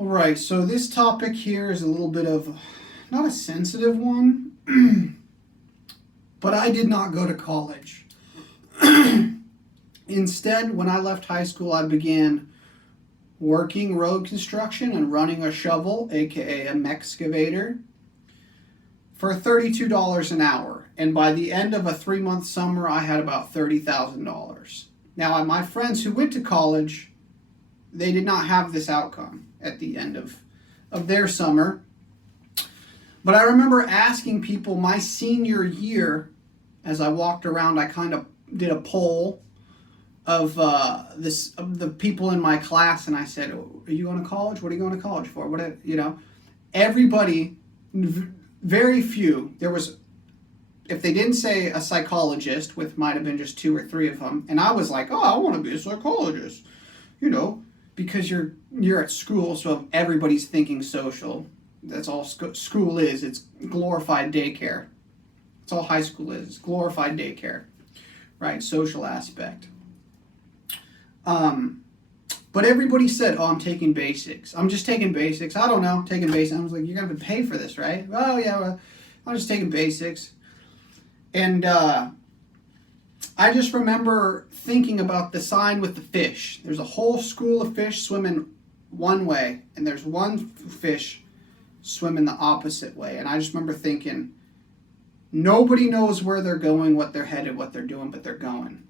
All right, so this topic here is a little bit of not a sensitive one, but I did not go to college. Instead, when I left high school, I began working road construction and running a shovel, aka a excavator, for $32 an hour. And by the end of a 3-month summer, I had about $30,000. Now, my friends who went to college, they did not have this outcome at the end of their summer. But I remember asking people my senior year, as I walked around, I kind of did a poll of the people in my class, and I said, "Are you going to college? What are you going to college for?" Everybody, very few. There was, if they didn't say a psychologist, which might have been just 2 or 3 of them, and I was like, "Oh, I want to be a psychologist," because you're at school, so everybody's thinking social. That's all school is. It's glorified daycare. That's all high school is. It's glorified daycare, right? Social aspect. But everybody said, "Oh, I'm taking basics. I'm just taking basics. I don't know, taking basics." I was like, "You're going to pay for this, right?" "Oh, yeah, well, I'm just taking basics." And I just remember thinking about the sign with the fish. There's a whole school of fish swimming one way, and there's one fish swimming the opposite way. And I just remember thinking, nobody knows where they're going, what they're headed, what they're doing, but they're going.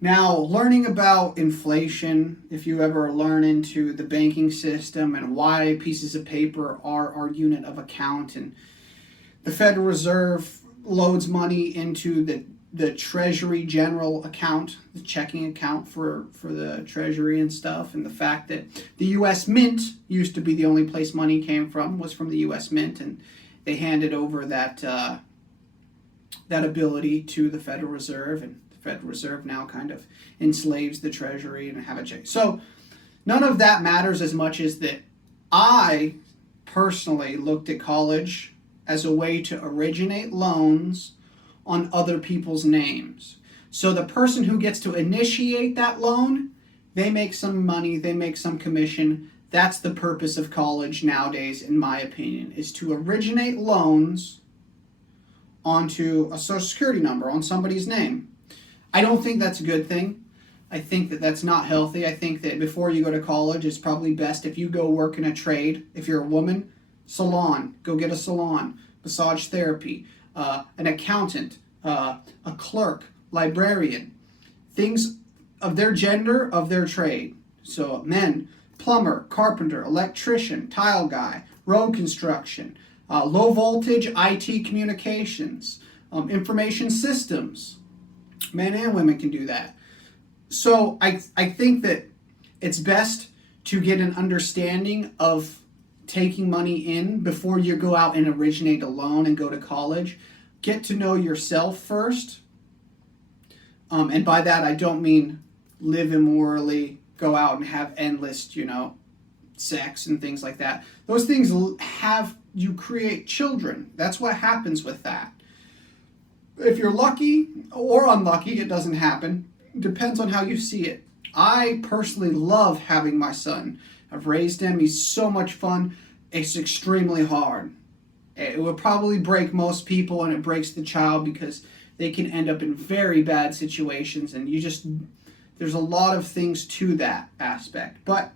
Now, learning about inflation, if you ever learn into the banking system and why pieces of paper are our unit of account, and the Federal Reserve loads money into the Treasury General account, the checking account for the Treasury and stuff, and the fact that the U.S. Mint used to be the only place money came from, was from the U.S. Mint, and they handed over that ability to the Federal Reserve, and the Federal Reserve now kind of enslaves the Treasury and have a check. So none of that matters as much as that I personally looked at college as a way to originate loans on other people's names. So the person who gets to initiate that loan, they make some money, they make some commission. That's the purpose of college nowadays, in my opinion, is to originate loans onto a social security number, on somebody's name. I don't think that's a good thing. I think that that's not healthy. I think that before you go to college, it's probably best if you go work in a trade. If you're a woman, salon, go get a salon, massage therapy, an accountant, a clerk, librarian, things of their gender, of their trade. So men, plumber, carpenter, electrician, tile guy, road construction, low voltage IT communications, information systems. Men and women can do that. So I think that it's best to get an understanding of taking money in before you go out and originate a loan and go to college. Get to know yourself first. And by that, I don't mean live immorally, go out and have endless, sex and things like that. Those things you create children. That's what happens with that. If you're lucky or unlucky, it doesn't happen. Depends on how you see it. I personally love having my son. I've raised him. He's so much fun. It's extremely hard. It would probably break most people, and it breaks the child because they can end up in very bad situations, and there's a lot of things to that aspect. But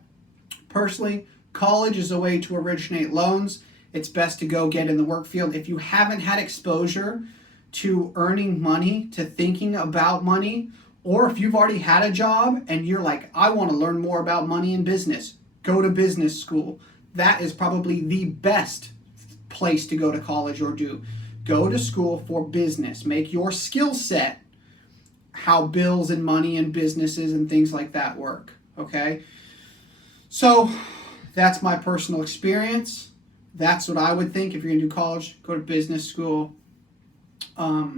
personally, college is a way to originate loans. It's best to go get in the work field. If you haven't had exposure to earning money, to thinking about money, or if you've already had a job and you're like, I want to learn more about money and business, go to business school. That is probably the best place to go to college or do. Go to school for business. Make your skill set how bills and money and businesses and things like that work. Okay? So that's my personal experience. That's what I would think if you're going to do college. Go to business school. But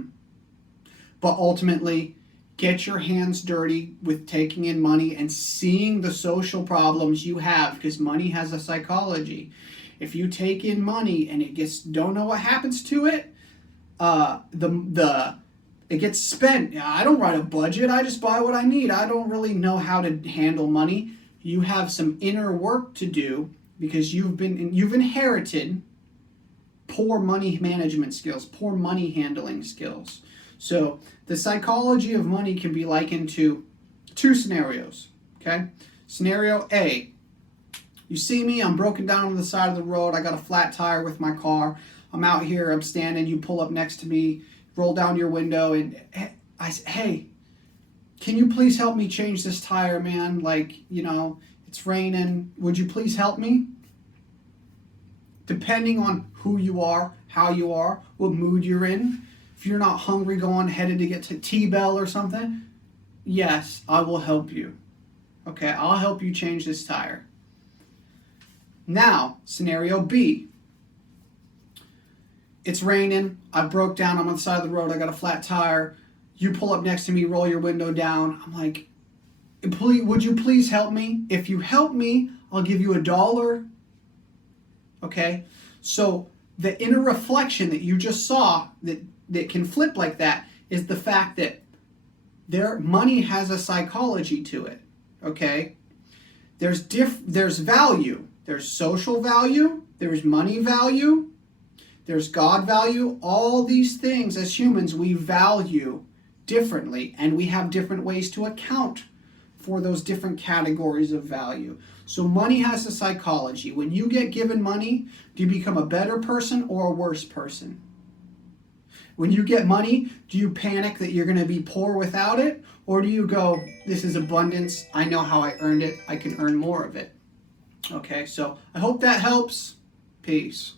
ultimately, get your hands dirty with taking in money and seeing the social problems you have, because money has a psychology. If you take in money and don't know what happens to it, it gets spent. I don't write a budget. I just buy what I need. I don't really know how to handle money. you have some inner work to do because you've inherited poor money management skills, poor money handling skills. So the psychology of money can be likened to two scenarios, okay? Scenario A, you see me, I'm broken down on the side of the road, I got a flat tire with my car, I'm out here, I'm standing, you pull up next to me, roll down your window, and I say, hey, can you please help me change this tire, man? Like, it's raining, would you please help me? Depending on who you are, how you are, what mood you're in, if you're not hungry headed to get to T-Bell or something, yes, I will help you. Okay, I'll help you change this tire. Now, scenario B. It's raining, I broke down, I'm on the side of the road, I got a flat tire, you pull up next to me, roll your window down, I'm like, would you please help me? If you help me, I'll give you $1. Okay, so the inner reflection that you just saw that can flip like that is the fact that money has a psychology to it. Okay, there's value. There's social value. There's money value. There's God value. All these things as humans we value differently, and we have different ways to account for those different categories of value. So money has a psychology. When you get given money, do you become a better person or a worse person? When you get money, do you panic that you're going to be poor without it? Or do you go, this is abundance, I know how I earned it, I can earn more of it? Okay, so I hope that helps. Peace.